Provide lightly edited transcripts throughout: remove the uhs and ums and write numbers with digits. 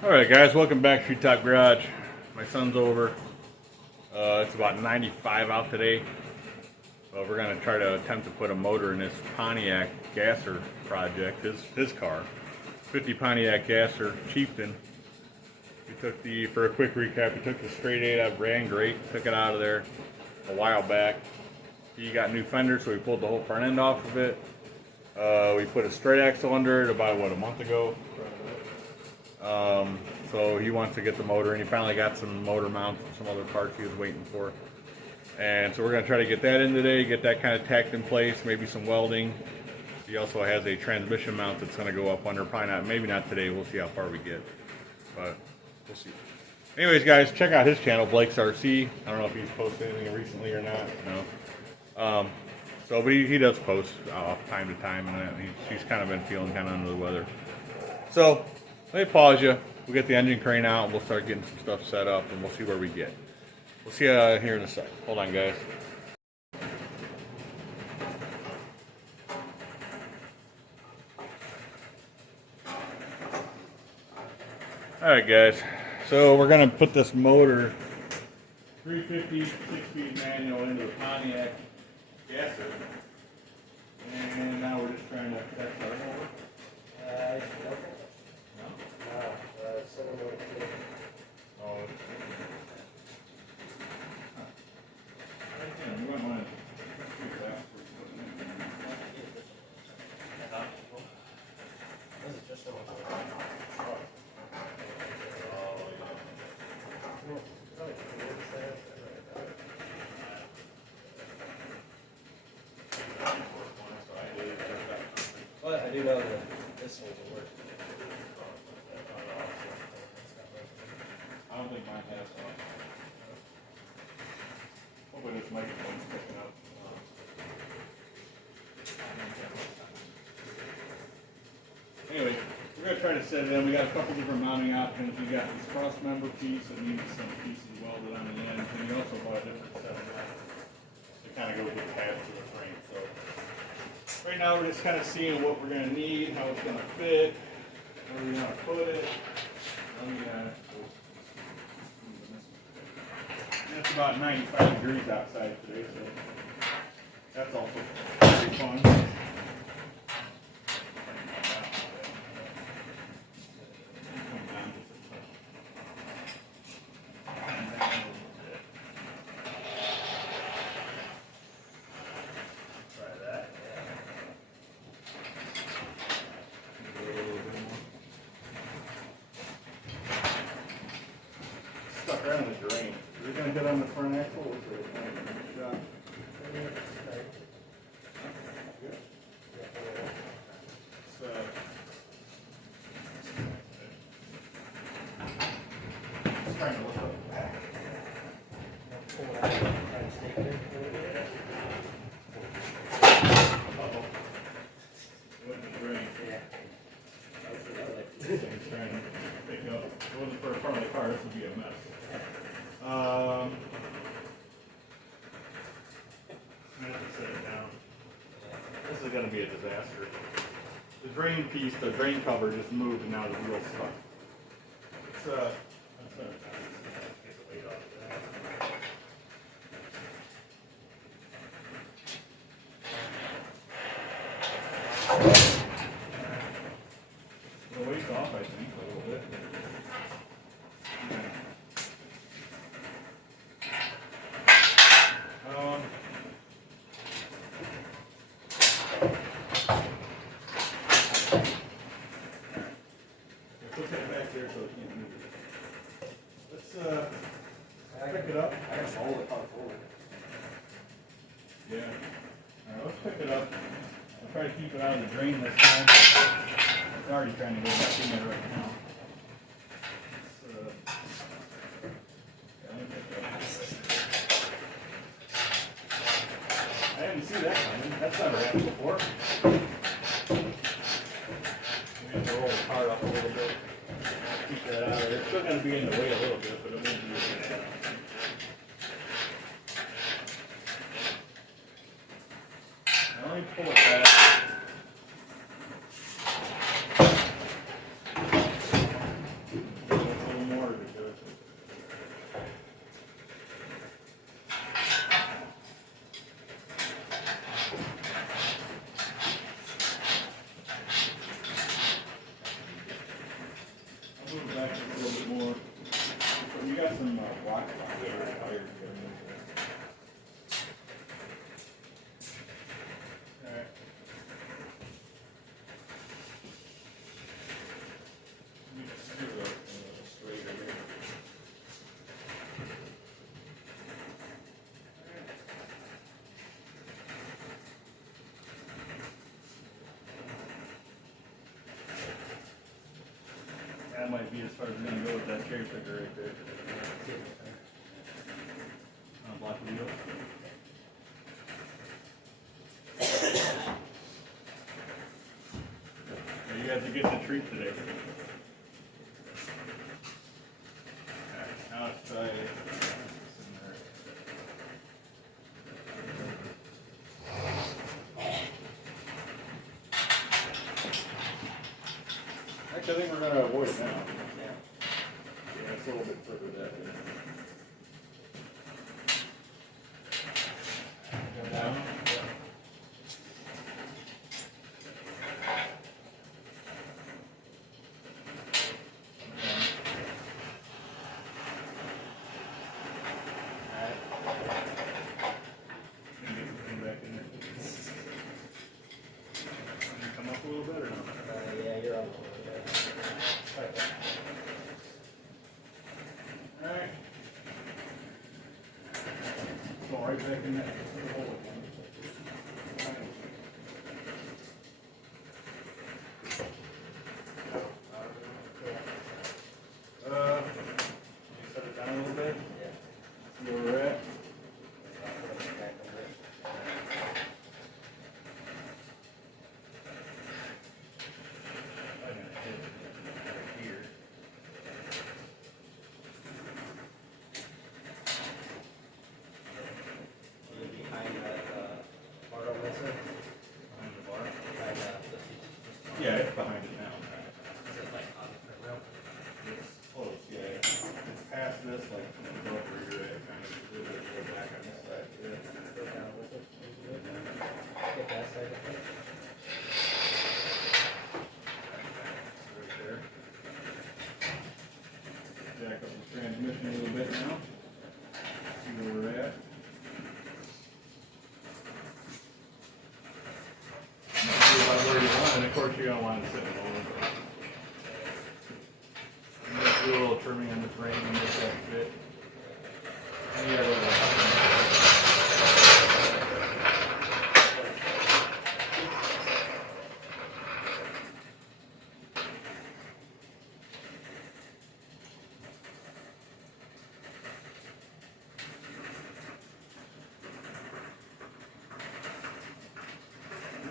Alright guys, welcome back to Top Garage. My son's over. It's about 95 out today. We're going to try to attempt to put a motor in this Pontiac gasser project, his car. 50 Pontiac gasser Chieftain. We took for a quick recap, we took the straight 8 out, ran great, took it out of there a while back. He got new fenders, so we pulled the whole front end off of it. We put a straight axle under it about, a month ago. So he wants to get the motor, and he finally got some motor mounts and some other parts he was waiting for. And so we're going to try to get that in today, get that kind of tacked in place, maybe some welding. He also has a transmission mount that's going to go up under, probably not, maybe not today, we'll see how far we get, but we'll see. Anyways guys, check out his channel, Blake's RC. I don't know if he's posted anything recently or not, no. But he does post time to time, and he's kind of been feeling kind of under the weather. So, let me pause you. We'll get the engine crane out, and we'll start getting some stuff set up, and we'll see where we get. We'll see you here in a sec. Hold on, guys. Alright, guys. So, we're going to put this motor, 350 6-speed manual, into the Pontiac gasser. And now we're just trying to test our motor. Well, I do know that this one will work. I don't think mine has one. Hopefully this microphone's picking up. Anyway, we're going to try to set it in. We got a couple different mounting options. We got this cross member piece that needs some pieces welded on the end, and we also bought a different set of that to kind of go with tabs to the frame. So right now we're just kind of seeing what we're going to need, how it's going to fit, where we're going to put it. It's about 95 degrees outside today, so that's also pretty fun. Stuck around the drain. We're going to hit on the front axle. We'll see it in the shop. Just trying to look up the back. Uh-oh. It went in the drain. Yeah. He's trying to pick up. If it wasn't for the front of the car, this would be a mess. Set it down. This is going to be a disaster. The drain piece, the drain cover just moved, and now the wheel's stuck. It's get the weight off of that. The weight's off, I think, a little bit. Put that back there so it can't move it. Let's pick it up. I can fold it, how to fold it. Yeah. Alright, let's pick it up. I'll try to keep it out of the drain this time. It's already trying to go back in there right now. Let me pick it up. I didn't see that coming. That's never happened before. We have to roll the car up a little bit. Keep that out of there. It's still going to be in the way a little bit, but it won't be as bad. Now let me pull it back. that might be as far as we're gonna go with that cherry picker right there. Block the wheel. You guys are getting a treat today. Alright, now let's try it. Actually, I think we're gonna avoid it now. Yeah, it's a little bit further that way. Go down. Come up a little bit or not? Yeah, you're on. Alright. Go right back in there. Set it down a little bit. Yeah. See where we're at. Yeah, it's behind it now. It's close, yeah. It's past this, like, go up where you're at, kind of, go back on this side. Get that side of it. Right there. Jack up the transmission a little bit now. See where we're at. About where you want, and of course you're going to want to sit in over. Do a little trimming on the frame and make that fit. And you have a little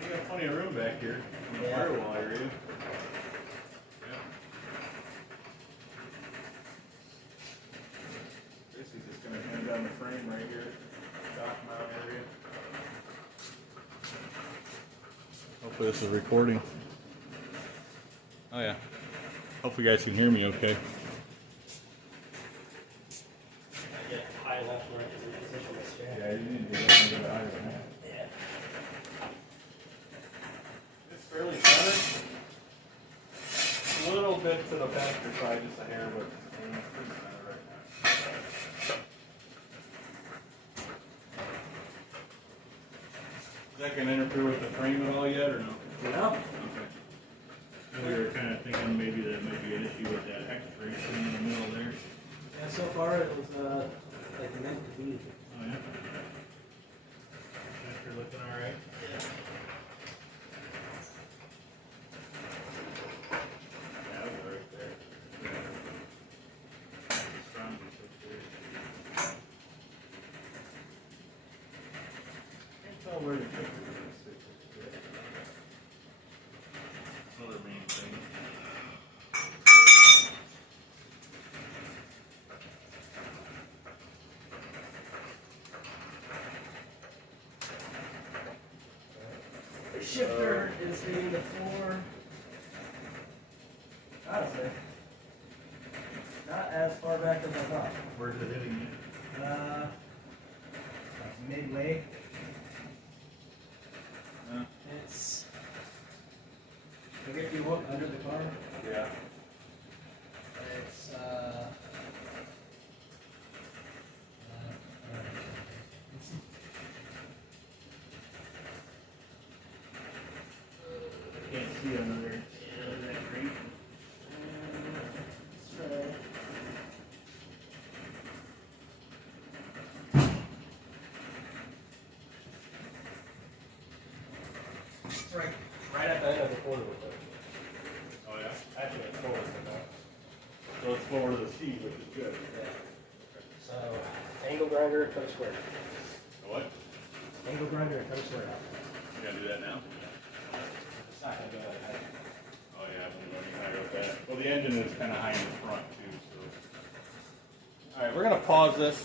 you got plenty of room back here. Yeah. Firewall area. Yeah. Basically just gonna hand down the frame right here. Dock mount area. Hopefully this is recording. Oh yeah. Hopefully you guys can hear me okay. Get high left, right, and position the strap. Yeah, you need to get a little bit higher than that. Yeah. It's fairly centered. A little bit to the faster side, just a hair, but it's pretty centered right now. Is that gonna interfere with the frame at all yet, or no? No. Okay. We were kind of thinking maybe that might be an issue with that X racing in the middle there. Yeah, so far it was like meant to be. Oh yeah. After looking all right. Yeah. Yeah, that was right there. Strong right there. Can't tell where the picture is. Another main thing. The shifter is hitting the floor. Honestly, not as far back as I thought. Where's it hitting you? That's midway. Yeah. It's. Like if you look under the car, Yeah. it's Can't see another that green. right at the end of the corner. Oh yeah. Actually, it's forward. So it's lower to the seat, which is good. So, angle grinder, cut a square. What? Angle grinder, cut a square out. You gotta do that now? It's not gonna go like that. Oh yeah, you gotta go back. Well, the engine is kind of high in the front too, so. All right, we're gonna pause this.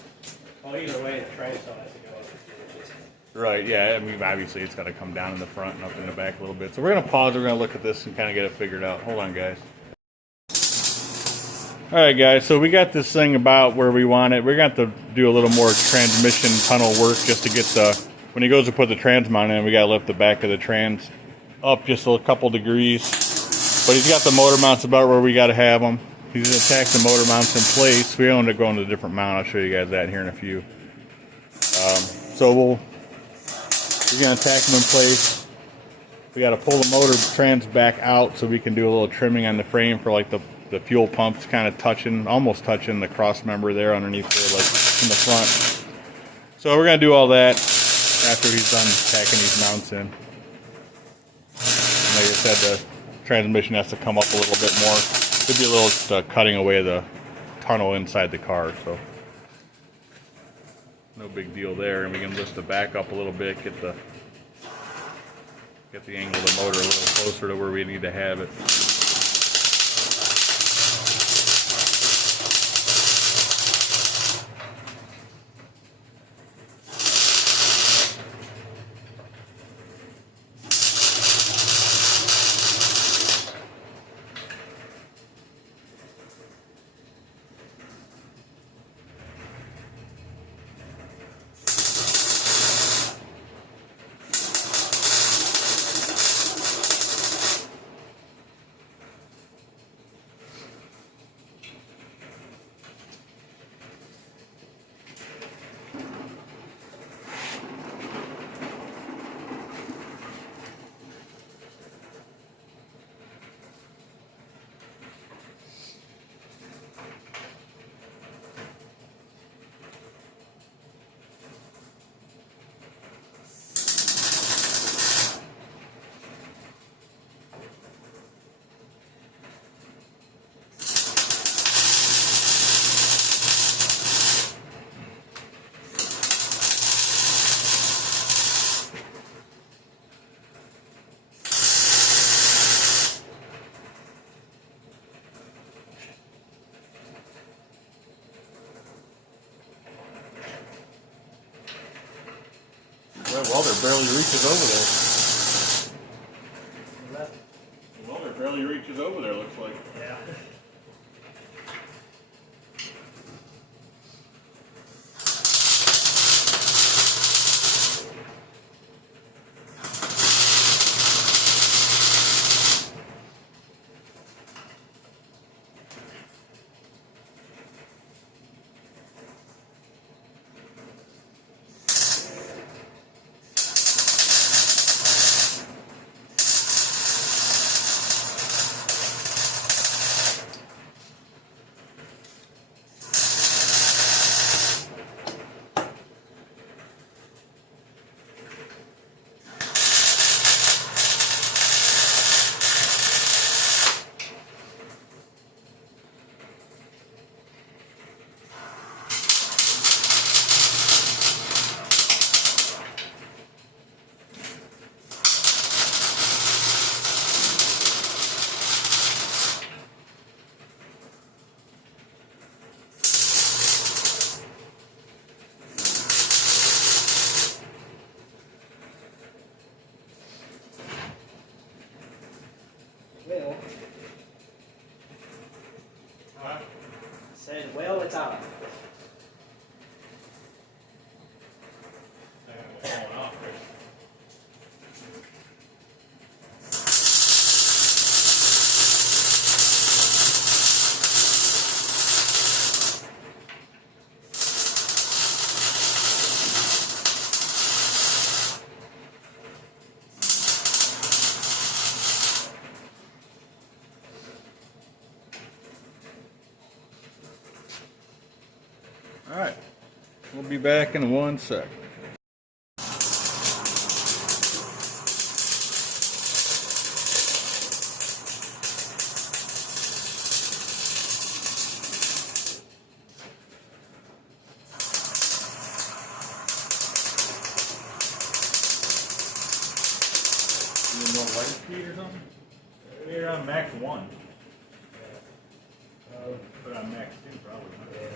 Well, either way, the train still has to go over 2 inches. Right, yeah, I mean, obviously it's got to come down in the front and up in the back a little bit. So we're going to pause, we're going to look at this and kind of get it figured out. Hold on, guys. All right, guys, so we got this thing about where we want it. We're going to have to do a little more transmission tunnel work just to get the, when he goes to put the trans mount in, we got to lift the back of the trans up just a couple degrees. But he's got the motor mounts about where we got to have them. He's going to tack the motor mounts in place. We want to go into a different mount. I'll show you guys that here in a few. So we're going to tack them in place. We got to pull the motor trans back out so we can do a little trimming on the frame for like the fuel pumps kind of touching, almost touching the cross member there underneath there, like in the front. So we're going to do all that after he's done tacking these mounts in. And like I said, the transmission has to come up a little bit more. Could be a little cutting away the tunnel inside the car, so no big deal there. And we can lift the back up a little bit, get the angle of the motor a little closer to where we need to have it. That welder barely reaches over there. The welder barely reaches over there, looks like. Yeah. Well, said, well, it's out. All right, we'll be back in 1 sec. You know light speed or something? Maybe on max 1. Put on max 2 probably. Yeah.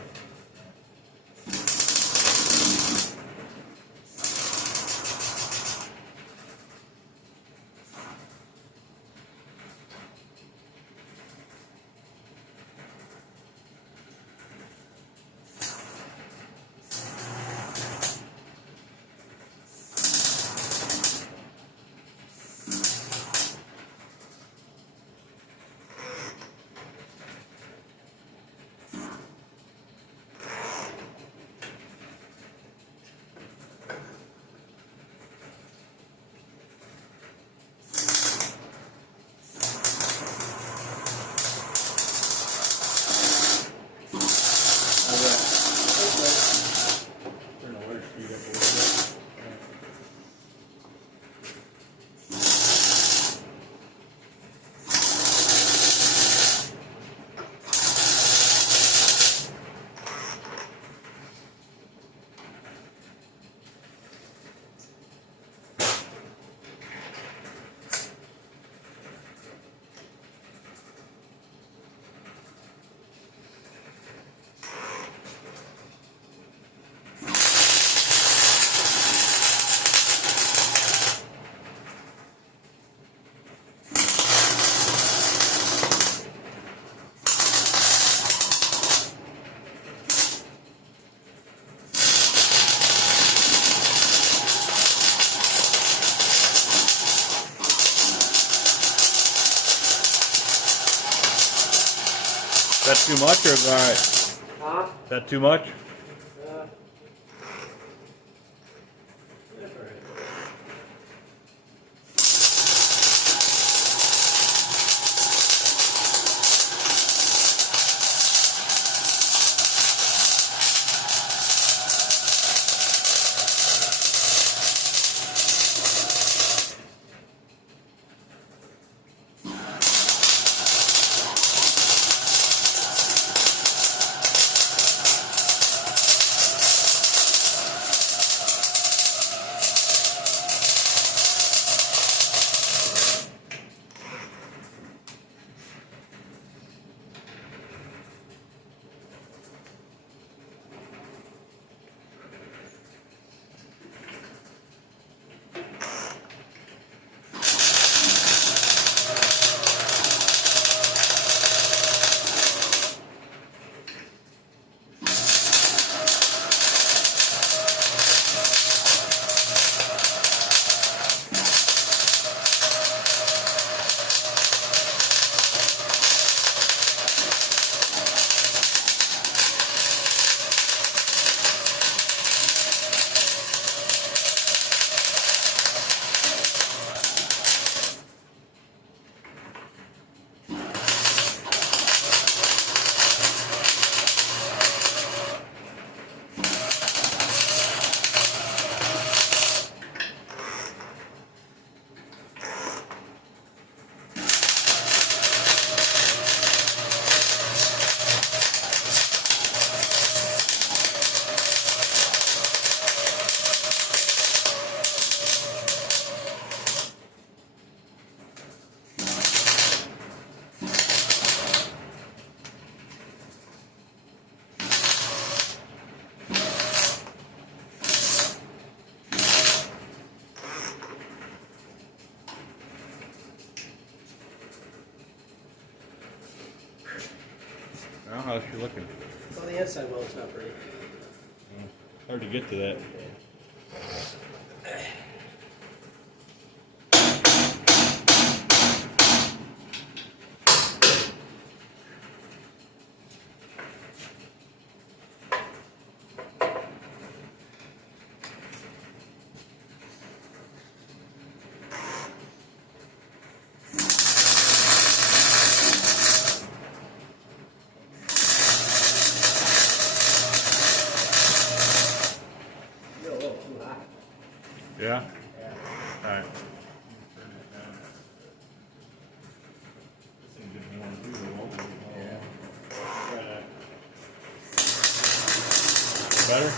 Turn the light speed up a little bit. Is that too much or is it alright? Huh? Is that too much? Well, how's she looking? Well, the inside well's not pretty. Hard to get to that. You're a little too hot. Yeah? Yeah. Alright. Turn it down. This thing didn't want to do the welding. Yeah. Try that. Better?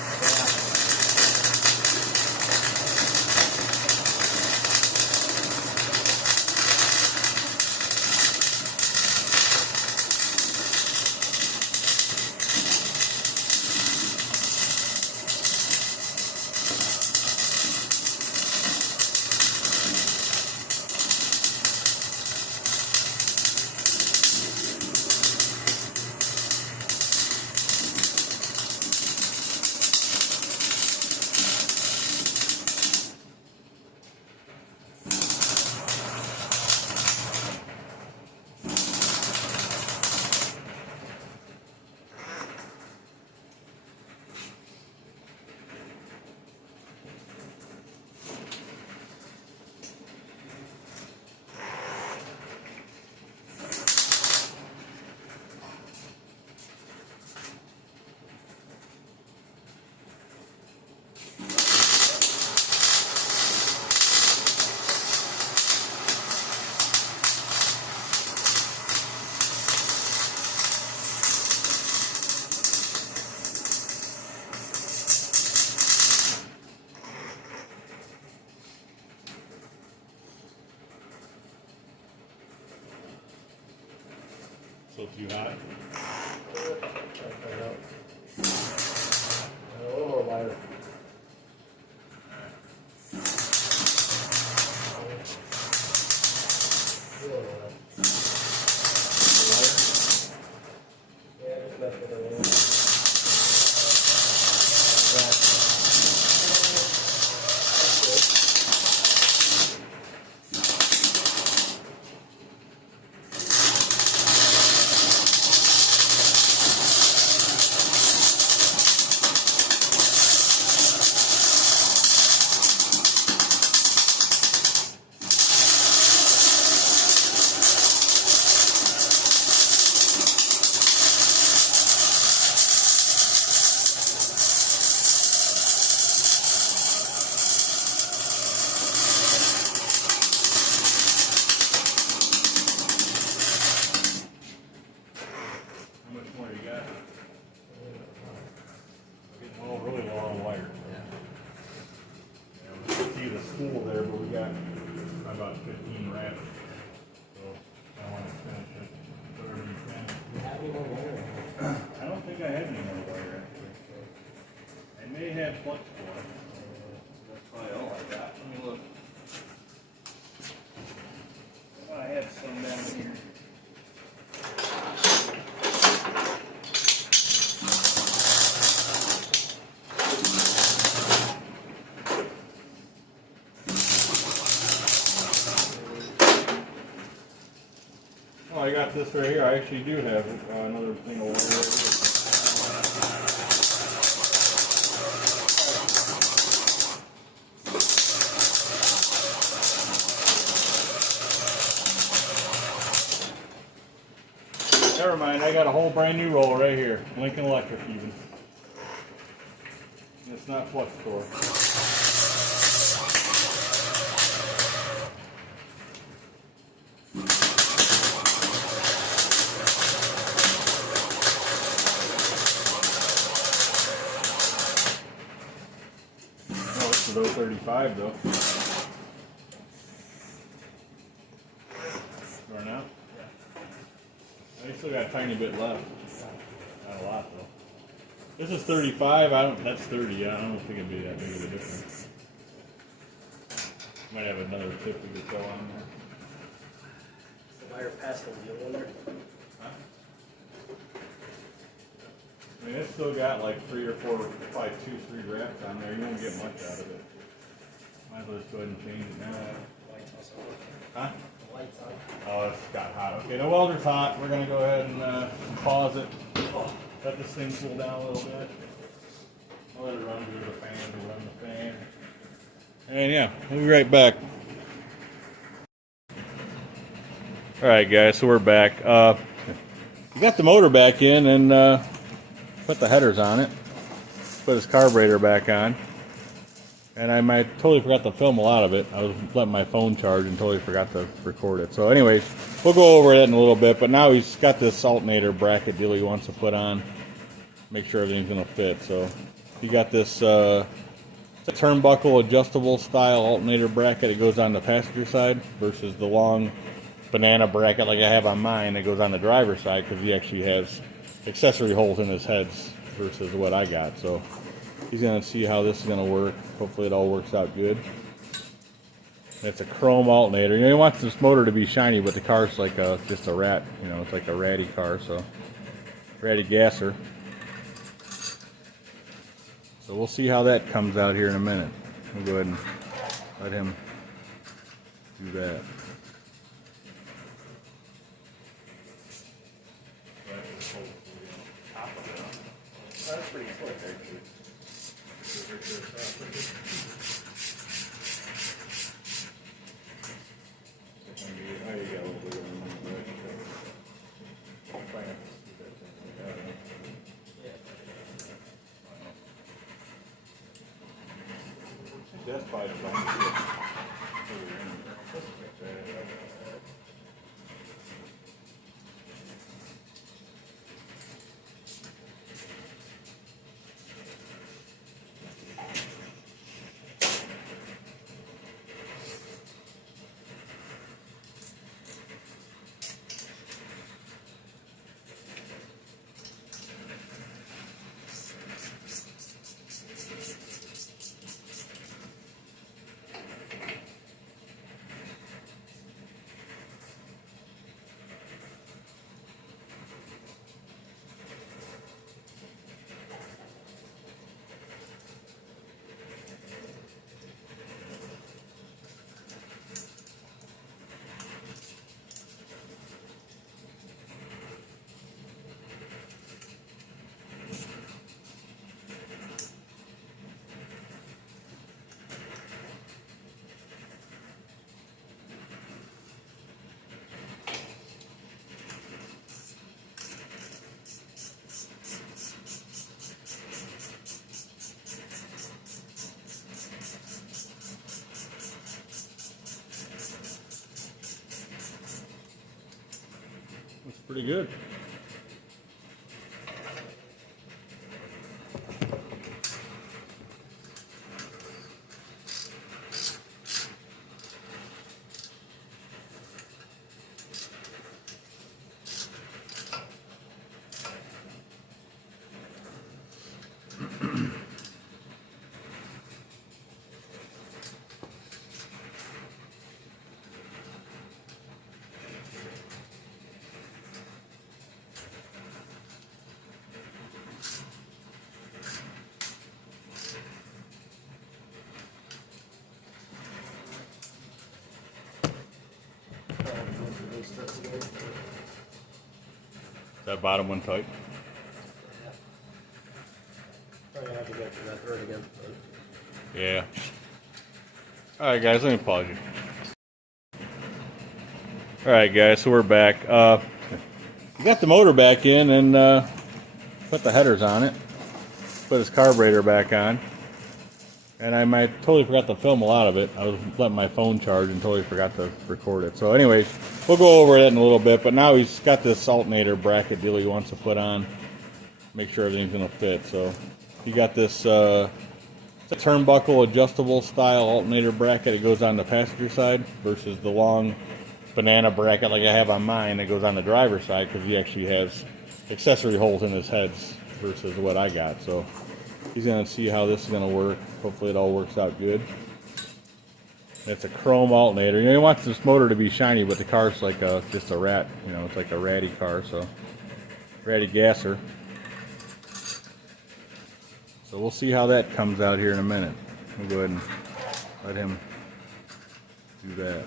still too hot. A little more wire. There, but we got about 15 wraps, so I want to finish it whatever you can. You have any more wire? I don't think I have any more wire actually. I may have flux cord. That's probably all I got. Let me look. I have some down here. Oh, I got this right here. I actually do have another thing over here. Never mind, I got a whole brand new roll right here. Lincoln Electric even. And it's not flux core. Oh, this is 035 though. Run out? I still got a tiny bit left. Not a lot though. This is 35. That's 30. Yeah, I don't think it'd be that big of a difference. Might have another tip we could throw on there. Is the wire past the wheel in there? Huh? I mean, it's still got like 3 or 4, probably 2, 3 wraps on there. You won't get much out of it. Might as well just go ahead and change it now. Lights also. Huh? The lights on. Oh, it's got hot. Okay, the welder's hot. We're going to go ahead and pause it. Let this thing cool down a little bit. I'll let it run through the fan to run the fan. And yeah, we'll be right back. Alright guys, so we're back. We got the motor back in and put the headers on it. Put his carburetor back on. And I totally forgot to film a lot of it. I was letting my phone charge and totally forgot to record it. So anyways, we'll go over that in a little bit. But now he's got this alternator bracket deal he wants to put on. Make sure everything's going to fit. So he got this turnbuckle adjustable style alternator bracket. It goes on the passenger side versus the long banana bracket like I have on mine. It goes on the driver's side because he actually has accessory holes in his heads versus what I got. So he's going to see how this is going to work. Hopefully it all works out good. It's a chrome alternator. You know, he wants this motor to be shiny, but the car's like just a rat. You know, it's like a ratty car, so ratty gasser. So we'll see how that comes out here in a minute. We'll go ahead and let him do that. That's pretty slick, actually. That's probably fine. Pretty good. That bottom one tight? Probably have to go through that thread again. Yeah. Alright guys, let me pause you. Alright guys, so we're back. We got the motor back in and put the headers on it. Put his carburetor back on. And I totally forgot to film a lot of it. I was letting my phone charge and totally forgot to record it. So anyways, we'll go over it in a little bit. But now he's got this alternator bracket deal he wants to put on. Make sure everything's going to fit. So he got this turnbuckle adjustable style alternator bracket. It goes on the passenger side versus the long banana bracket like I have on mine that goes on the driver's side because he actually has accessory holes in his heads versus what I got. So he's going to see how this is going to work. Hopefully it all works out good. It's a chrome alternator. You know, he wants this motor to be shiny, but the car's like just a rat. You know, it's like a ratty car, so ratty gasser. So we'll see how that comes out here in a minute. We'll go ahead and let him do that.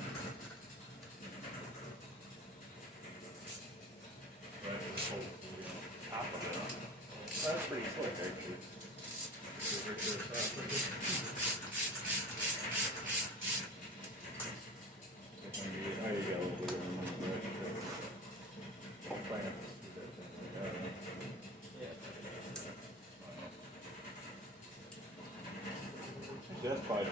That's pretty slick, actually. That's probably the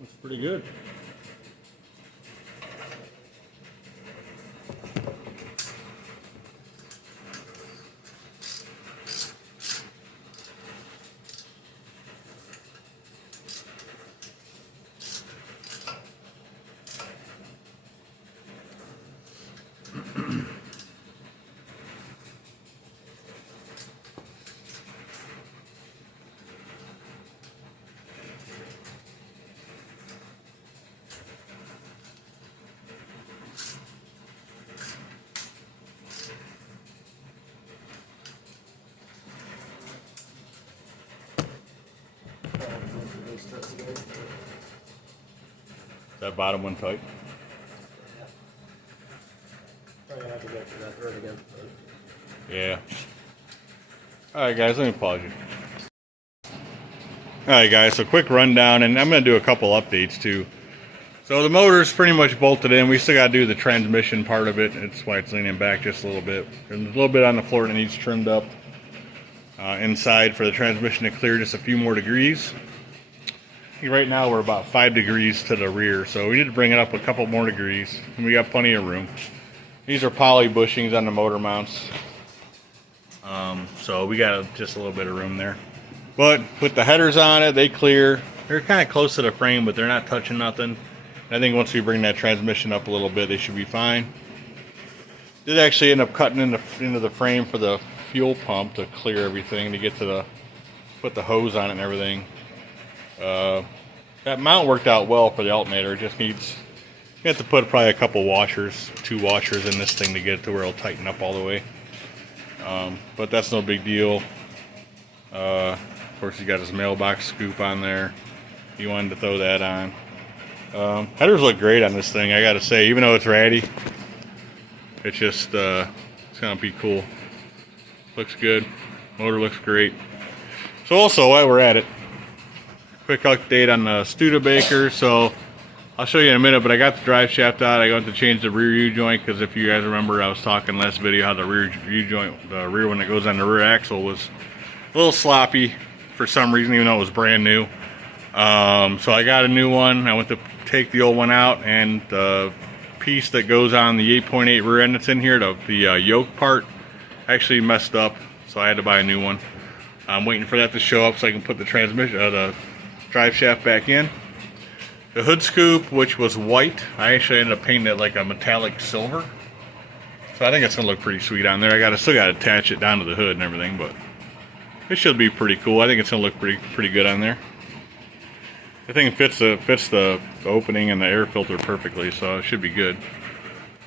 That's pretty good. That bottom one tight? Probably have to go through that thread again. Yeah. Alright guys, let me pause you. Alright guys, so quick rundown, and I'm going to do a couple updates too. So the motor's pretty much bolted in. We still got to do the transmission part of it. That's why it's leaning back just a little bit. There's a little bit on the floor that needs trimmed up inside for the transmission to clear just a few more degrees. right now we're about 5 degrees to the rear, so we need to bring it up a couple more degrees. And we got plenty of room. These are poly bushings on the motor mounts, so we got just a little bit of room there. But with the headers on it, they clear. They're kind of close to the frame, but they're not touching nothing. I think once we bring that transmission up a little bit, they should be fine. Did actually end up cutting into the frame for the fuel pump to clear everything, to get to the, put the hose on it and everything. That mount worked out well for the alternator. It just needs, you have to put probably a couple washers, 2 washers in this thing to get it to where it'll tighten up all the way. But that's no big deal. Of course, he's got his mailbox scoop on there. He wanted to throw that on. Headers look great on this thing, I gotta say. Even though it's ratty, it's just it's gonna be cool. Looks good. Motor looks great. So also, while we're at it, quick update on the Studebaker. So I'll show you in a minute, but I got the drive shaft out. I got to change the rear U-joint because if you guys remember, I was talking last video how the rear U-joint, the rear one that goes on the rear axle, was a little sloppy for some reason, even though it was brand new. So I got a new one. I went to take the old one out, and the piece that goes on the 8.8 rear end that's in here, the yoke part, actually messed up, so I had to buy a new one. I'm waiting for that to show up so I can put the transmission, the drive shaft back in. The hood scoop, which was white, I actually ended up painting it like a metallic silver. So I think it's gonna look pretty sweet on there. I still gotta attach it down to the hood and everything, but it should be pretty cool. I think it's gonna look pretty good on there. The thing fits the opening and the air filter perfectly, so it should be good.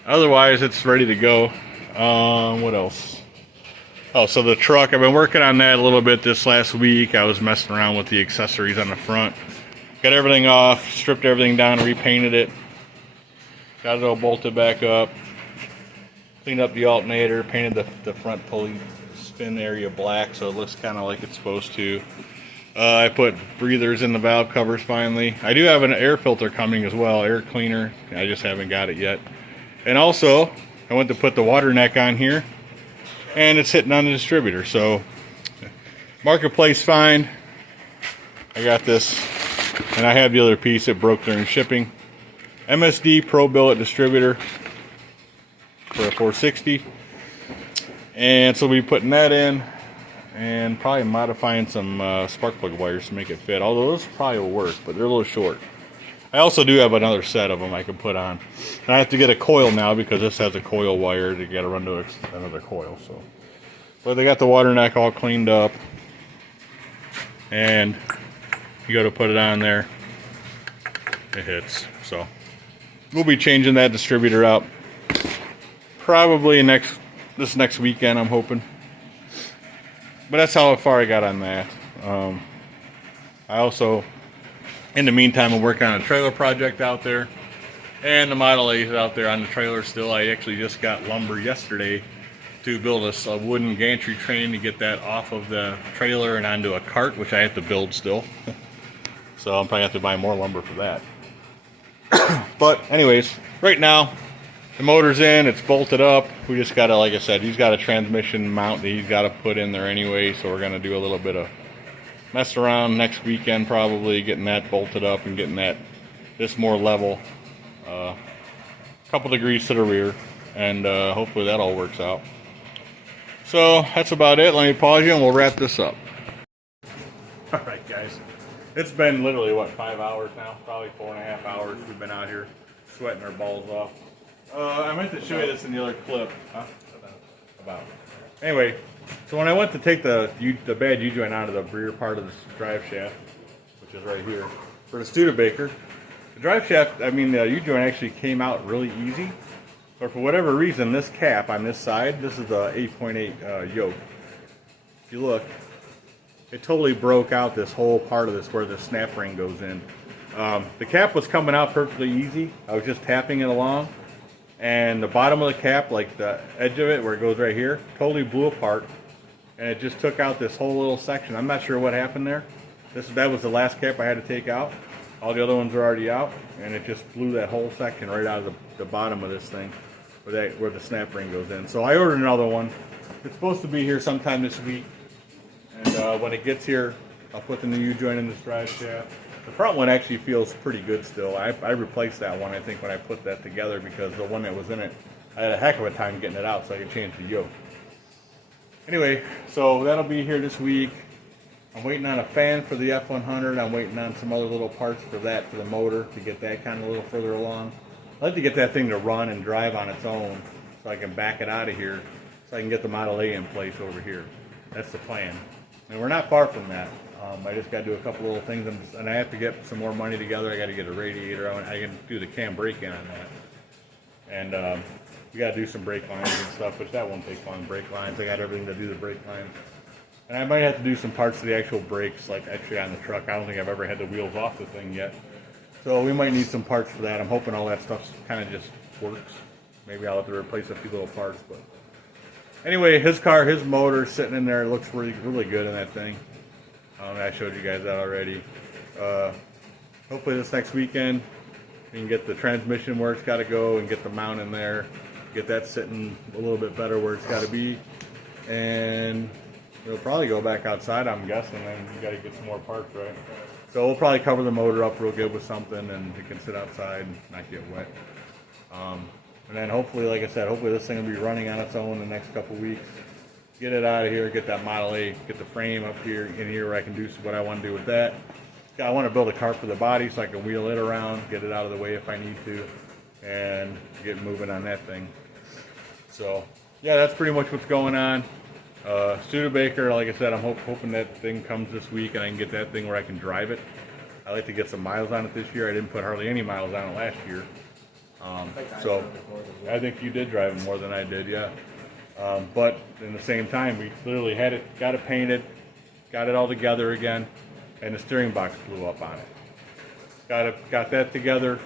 Otherwise, it's ready to go. What else? Oh, so the truck, I've been working on that a little bit this last week. I was messing around with the accessories on the front. Got everything off, stripped everything down, repainted it. Got it all bolted back up. Cleaned up the alternator, painted the front pulley spin area black so it looks kind of like it's supposed to. I put breathers in the valve covers finally. I do have an air filter coming as well, air cleaner. I just haven't got it yet. And also, I went to put the water neck on here, and it's hitting on the distributor. So, marketplace fine. I got this, and I have the other piece that broke during shipping. MSD Pro Billet distributor for a 460. And so we'll be putting that in, and probably modifying some spark plug wires to make it fit. Although those probably will work, but they're a little short. I also do have another set of them I can put on. And I have to get a coil now because this has a coil wire to get run to another coil. So, but they got the water neck all cleaned up, and you go to put it on there, it hits. So we'll be changing that distributor out probably this next weekend, I'm hoping. But that's how far I got on that. I also, in the meantime, I'm working on a trailer project out there, and the Model A is out there on the trailer still. I actually just got lumber yesterday to build a wooden gantry train to get that off of the trailer and onto a cart, which I have to build still. So I'm probably have to buy more lumber for that. But anyways, right now the motor's in, it's bolted up. We just gotta, like I said, he's got a transmission mount that he's got to put in there anyway, so we're gonna do a little bit of mess around next weekend, probably getting that bolted up and getting this more level, a couple degrees to the rear, and hopefully that all works out. So that's about it. Let me pause you and we'll wrap this up. All right, guys, it's been literally what, 5 hours now, probably 4.5 hours we've been out here sweating our balls off. I meant to show you this in the other clip. Huh? About. Anyway, so when I went to take the bad U-joint out of the rear part of the drive shaft, which is right here, for the Studebaker, the drive shaft, the U-joint actually came out really easy. But for whatever reason, this cap on this side, this is the 8.8 yoke. If you look, it totally broke out this whole part of this where the snap ring goes in. The cap was coming out perfectly easy. I was just tapping it along. And the bottom of the cap, like the edge of it where it goes right here, totally blew apart, and it just took out this whole little section. I'm not sure what happened there. That was the last cap I had to take out. All the other ones are already out, and it just blew that whole section right out of the bottom of this thing where the snap ring goes in. So I ordered another one. It's supposed to be here sometime this week, and when it gets here, I'll put the new U-joint in this drive shaft, The front one actually feels pretty good still. I replaced that one, I think, when I put that together, because the one that was in it, I had a heck of a time getting it out so I could change the yoke. Anyway, so that'll be here this week. I'm waiting on a fan for the F100. I'm waiting on some other little parts for that, for the motor, to get that kind of a little further along. I'd like to get that thing to run and drive on its own so I can back it out of here so I can get the Model A in place over here. That's the plan. And we're not far from that. I just got to do a couple little things, and I have to get some more money together. I got to get a radiator. I can do the cam brake-in on that. And we got to do some brake lines and stuff, which that won't take long. Brake lines, I got everything to do the brake lines. And I might have to do some parts of the actual brakes, like actually on the truck. I don't think I've ever had the wheels off the thing yet. So we might need some parts for that. I'm hoping all that stuff kind of just works. Maybe I'll have to replace a few little parts. But anyway, his car, his motor sitting in there, looks really, really good in that thing. I showed you guys that already. Hopefully this next weekend we can get the transmission where it's got to go and get the mount in there, get that sitting a little bit better where it's got to be, and we'll probably go back outside, I'm guessing, and we got to get some more parts, right? So we'll probably cover the motor up real good with something, and it can sit outside and not get wet. And then hopefully, like I said, hopefully this thing will be running on its own in the next couple weeks. Get it out of here, get that Model A, get the frame up here, in here where I can do what I want to do with that. I want to build a cart for the body so I can wheel it around, get it out of the way if I need to, and get moving on that thing. So, yeah, that's pretty much what's going on. Studebaker, like I said, I'm hoping that thing comes this week and I can get that thing where I can drive it. I like to get some miles on it this year. I didn't put hardly any miles on it last year. So I think you did drive it more than I did, yeah. But in the same time, we literally had it, got it painted, got it all together again, and the steering box blew up on it. Got that together,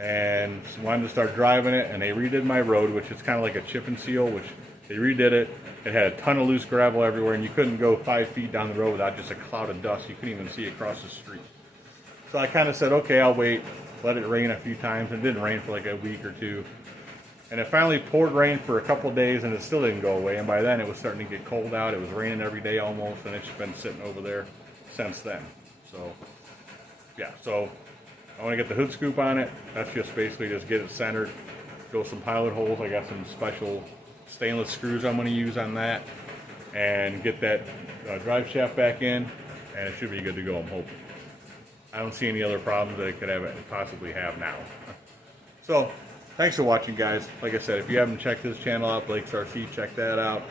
and wanted to start driving it, and they redid my road, which is kind of like a chip and seal, which they redid it. It had a ton of loose gravel everywhere, and you couldn't go 5 feet down the road without just a cloud of dust. You couldn't even see across the street. So I kind of said, okay, I'll wait, let it rain a few times. It didn't rain for like a week or two. And it finally poured rain for a couple of days, and it still didn't go away. And by then, it was starting to get cold out. It was raining every day almost, and it's been sitting over there since then. So, yeah, so I want to get the hood scoop on it. That's just basically just get it centered, drill some pilot holes. I got some special stainless screws I'm going to use on that, and get that drive shaft back in, and it should be good to go, I'm hoping. I don't see any other problems that it could possibly have now. So, thanks for watching, guys. Like I said, if you haven't checked this channel out, Blake's RC, check that out.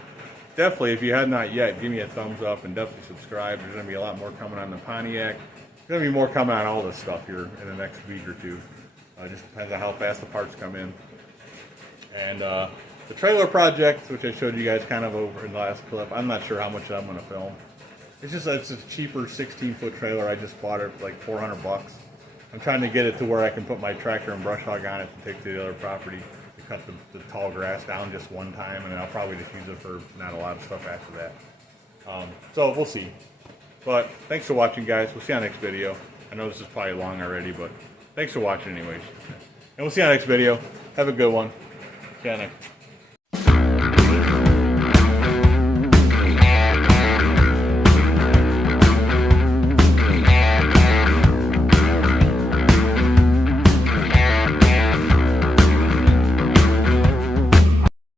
Definitely, if you have not yet, give me a thumbs up and definitely subscribe. There's going to be a lot more coming on the Pontiac. There's going to be more coming on all this stuff here in the next week or two. It just depends on how fast the parts come in. And the trailer project, which I showed you guys kind of over in the last clip, I'm not sure how much I'm going to film. It's a cheaper 16-foot trailer. I just bought it for like $400. I'm trying to get it to where I can put my tractor and brush hog on it to take to the other property to cut the tall grass down just one time, and then I'll probably just use it for not a lot of stuff after that. So we'll see. But thanks for watching, guys. We'll see you on the next video. I know this is probably long already, but thanks for watching anyways. And we'll see you on the next video. Have a good one. See you on next.